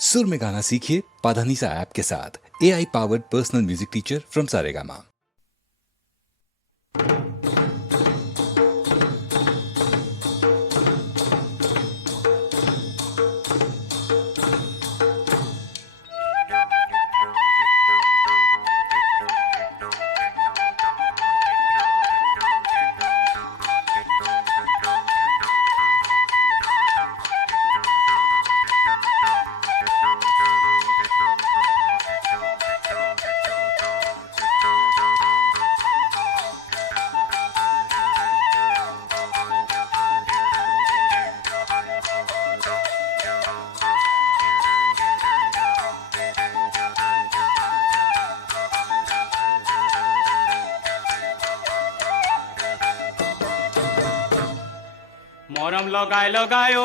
सुर में गाना सीखिए पाधानीसा ऐप के साथ। AI powered personal music teacher from Saregama. মৰম লগাই লগাই ঐ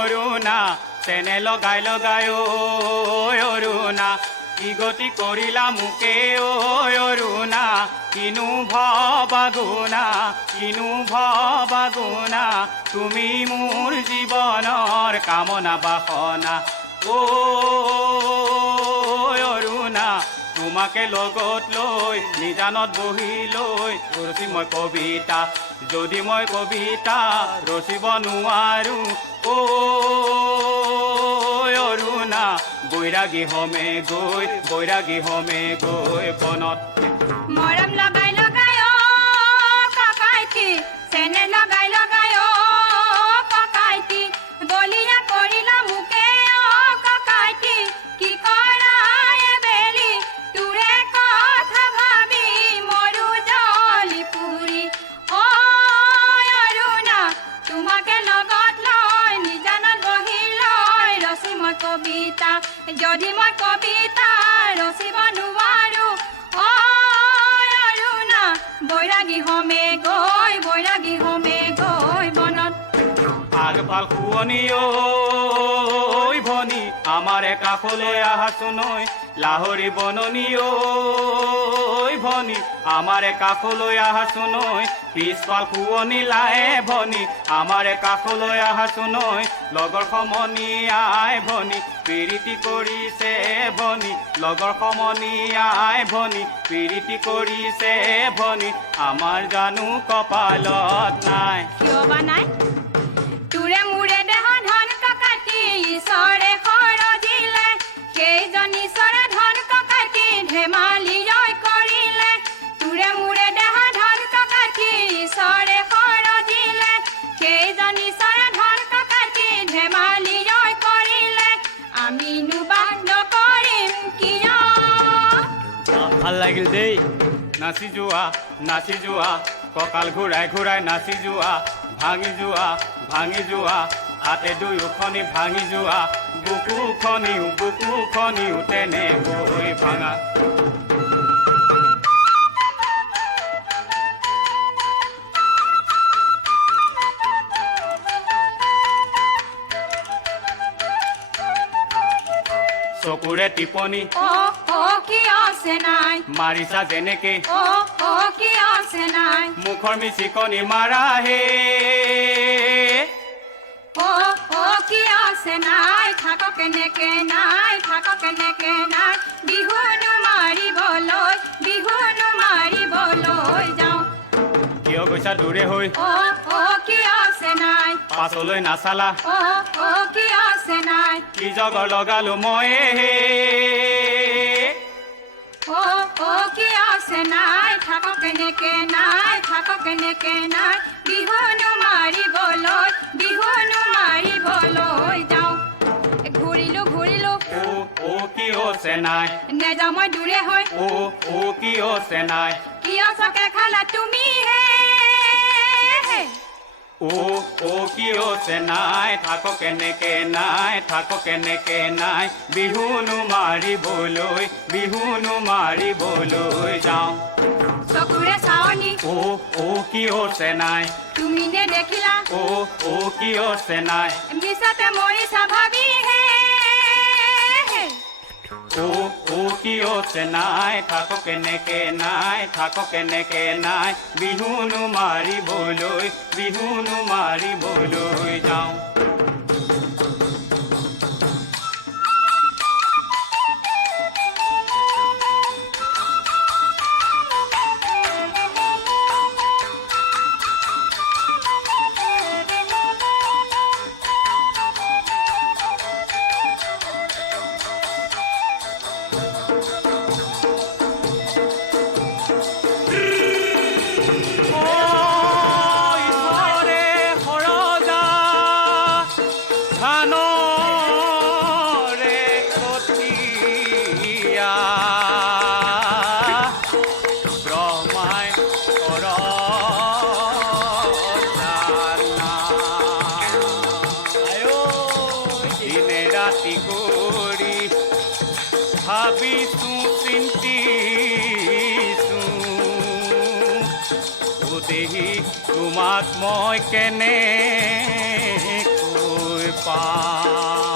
অৰুণা চেনে লগাই লগাই ঐ অৰুণা কি গতি কৰিলা মোকে ঐ অৰুণা কিনো ভৱাগুণা তুমি মোৰ জীৱনৰ কামনা বাসনা ঐ অৰুণা তোমাকে লগত লৈ নিজানত বহি লৈ ৰচি মই কবিতা যদি মই কবিতা ৰচিব নোৱাৰো ঐ অৰুণা বৈৰাগী হমে গৈ বনত মৰম লগাই লগাই ও ককাইটি চেনে লগাই লগাই ও ককাইটি বলিয়া কৰিলা মোকে ও ককাইটি কি কৰা এবেলি তোৰে কথা ভাবি মৰু জলি পুৰি ও অৰুণা তোমাকে লগত লৈ নিজানত বহি লৈ ৰচি মই কবিতা যদি মই কবিতা ৰচিব নোৱাৰো বৈৰাগী হমে গৈ বনত আগফাল শুৱনি ঐ ভনী আমাৰ কাষলৈ আহাচোন ঐ লাহৰি বননি ঐ ভনী আমাৰ কাষলৈ আহাচোন ঐ পিছফাল শুৱনি লাহে ভনী আমাৰ কাষলৈ আহাচোন ঐ লগৰ সমনি আই ভনী প্ৰীতি কৰিছে ভনী লগৰ সমনি আই ভনী প্ৰীতি কৰিছে ভনী আমাৰ জানো কপালত নাই কিয় বা নাই তোৰে মোৰে দেহ ধন ককাটি ঈশ্বৰে সৰজিলে সেইজন ঈশ্বৰে ধন ককাটি ধেমালি জয় কৰিলে তোৰে মোৰে দেহ ধন ককাটি ঈশ্বৰে সৰজিলে সেইজন ঈশ্বৰে ধন ককাটি ধেমালি জয় কৰিলে আমিনো বাদ নকৰিম কিয় ভাল লাগিল দেই নাচি যোৱা কঁকাল ঘূৰাই ঘূৰাই নাচি যোৱা ভাঙি যোৱা হাতে দুয়োখনি ভাঙি যোৱা বুকুখনিও তেনেকৈ ভাঙা চকুৰে টিপনি কি আছে নাই মাৰিছা যেনেকে কি আছে নাই মুখৰ মিচিকনি মাৰাহে কি আছে নাই থাক কেনেকে নাই বিহুনো মাৰিবলৈ যাওঁ কিয় গৈছা দূৰে হৈ কি আছে নাই পাছলৈ নাচালা কি আছে নাই কি জগৰ লগালো মই কি আছে নাই থাক কেনেকে নাই বিহুনো মাৰিবলৈ যাওঁ ঘূৰিলো কি আছে নাই নেযাওঁ মই দূৰে হৈ কি আছে নাই কিয় চকে খালা তুমি হে কি আছে নাই থাক কেনেকে নাই বিহুনো মাৰিবলৈ যাওঁ চকুৰে চাৱনি কি আছে নাই তুমি নে দেখিলা কি আছে নাই মিছাতে মৰিছা ভাবি হে কি আছে নাই থাক কেনেকে নাই বিহুনো মাৰিবলৈ যাওঁ ৰাতি কৰি ভাবিছোঁ চিন্তিছোঁ দেহি তোমাক মই কেনেকৈ পাম